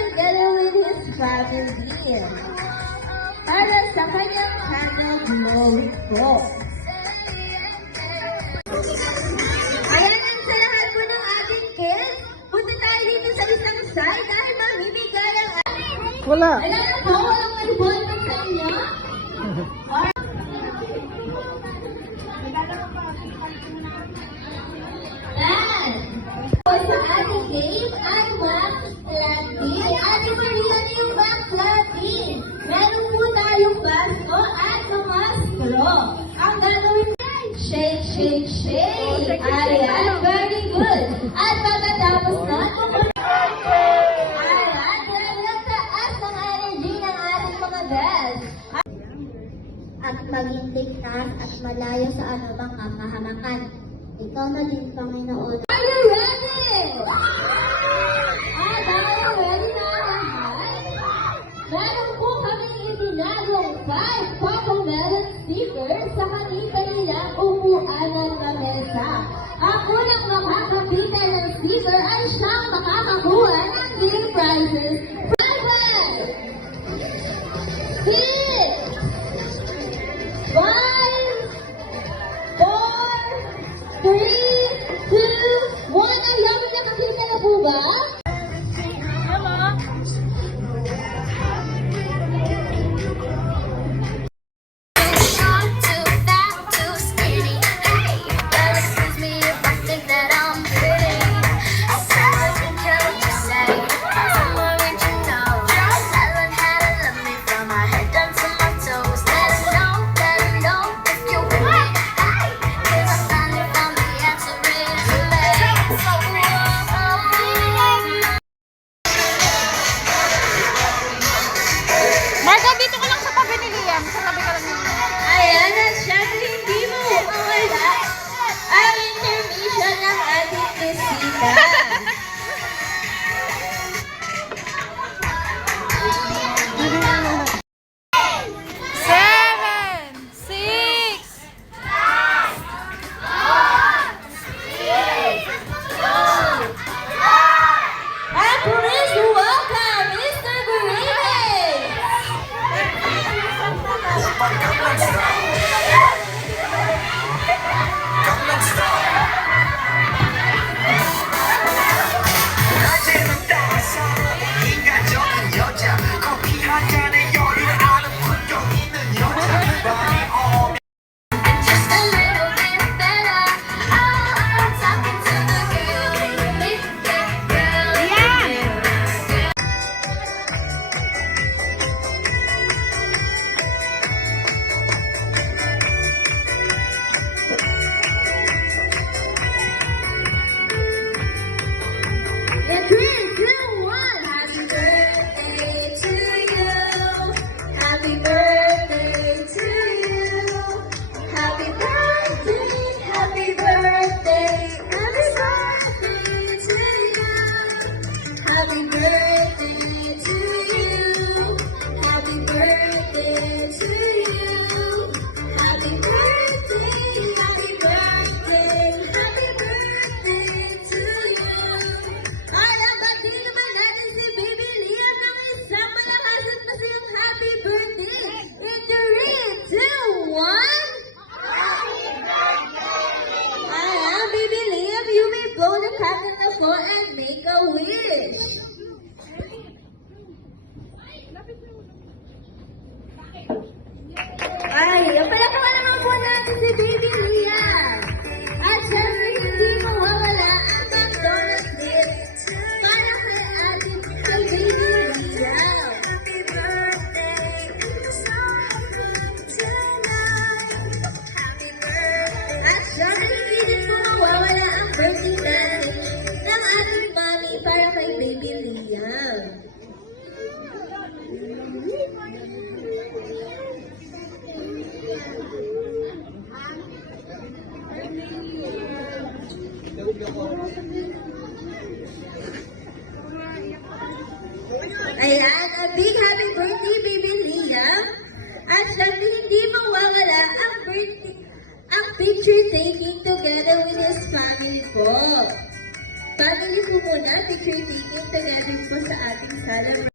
Together with his family para sa kanyang channel Glory po. Ayan ang sa lahat po ng ating kids. Punta tayo dito sa isang side dahil mamimigay ang wala. Ayan na po, walang malibon ng sa inyo. Yan. Sa ating game ay Max Latin. Ate Maria na yung Max Latin. Meron po tayong basko at mga straw. Ang gagawin ay shake, shake, shake. Ayan, very good. At pagkatapos na, ayan, talagang taas ang energy ng ating mga best. At maging ligtas at malayo sa anumang kapahamakan. Ikaw na din, Panginoon. Are you ready? Are ready na lahat? Meron po kaming itinagong 5 Cocomelon stickers sa kanilang upuan ng lamesa. Ang unang makakapitan ng sticker ay siyang makakakuha ng gift prizes. 7, 6, 5, 4, 3, 2, 1. Ang dami nakakita na po ba? magpatol na po and make a wish. Ay, palakpakan naman po natin si Baby Lia. At syempre, hindi mawawala ang McDonald's gift para kay ating kay Baby Lia. At syempre, hindi din po mawawala ang birthday message ng ating mommy para kay Baby Lia. Ayan, a big happy birthday, Baby Lia. At syempre, hindi mawawala ang picture taking together with his family po. Family po muna, picture taking together po sa ating sala.